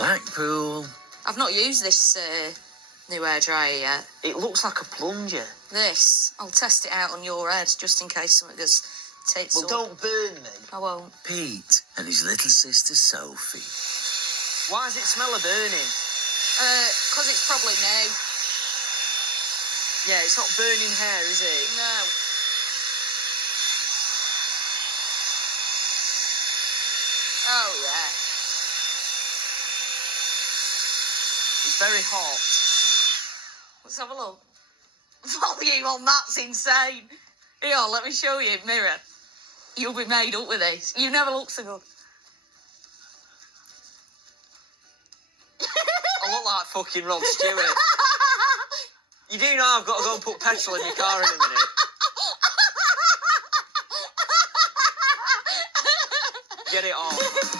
Blackpool. I've not used this new hairdryer yet. It looks like a plunger. This, I'll test it out on your head just in case something goes tits Well, up. don't burn me. I won't. Pete and his little sister Sophie. Why does it smell of burning? Because it's probably new. Yeah, it's not burning hair, is it? No. Oh, yeah. It's very hot. Let's have a look. Volume on that's insane. Here, let me show you. Mirror. You'll be made up with this. You never look so good. I look like fucking Rod Stewart. You do know I've got to go and put petrol in your car in a minute. Get it on.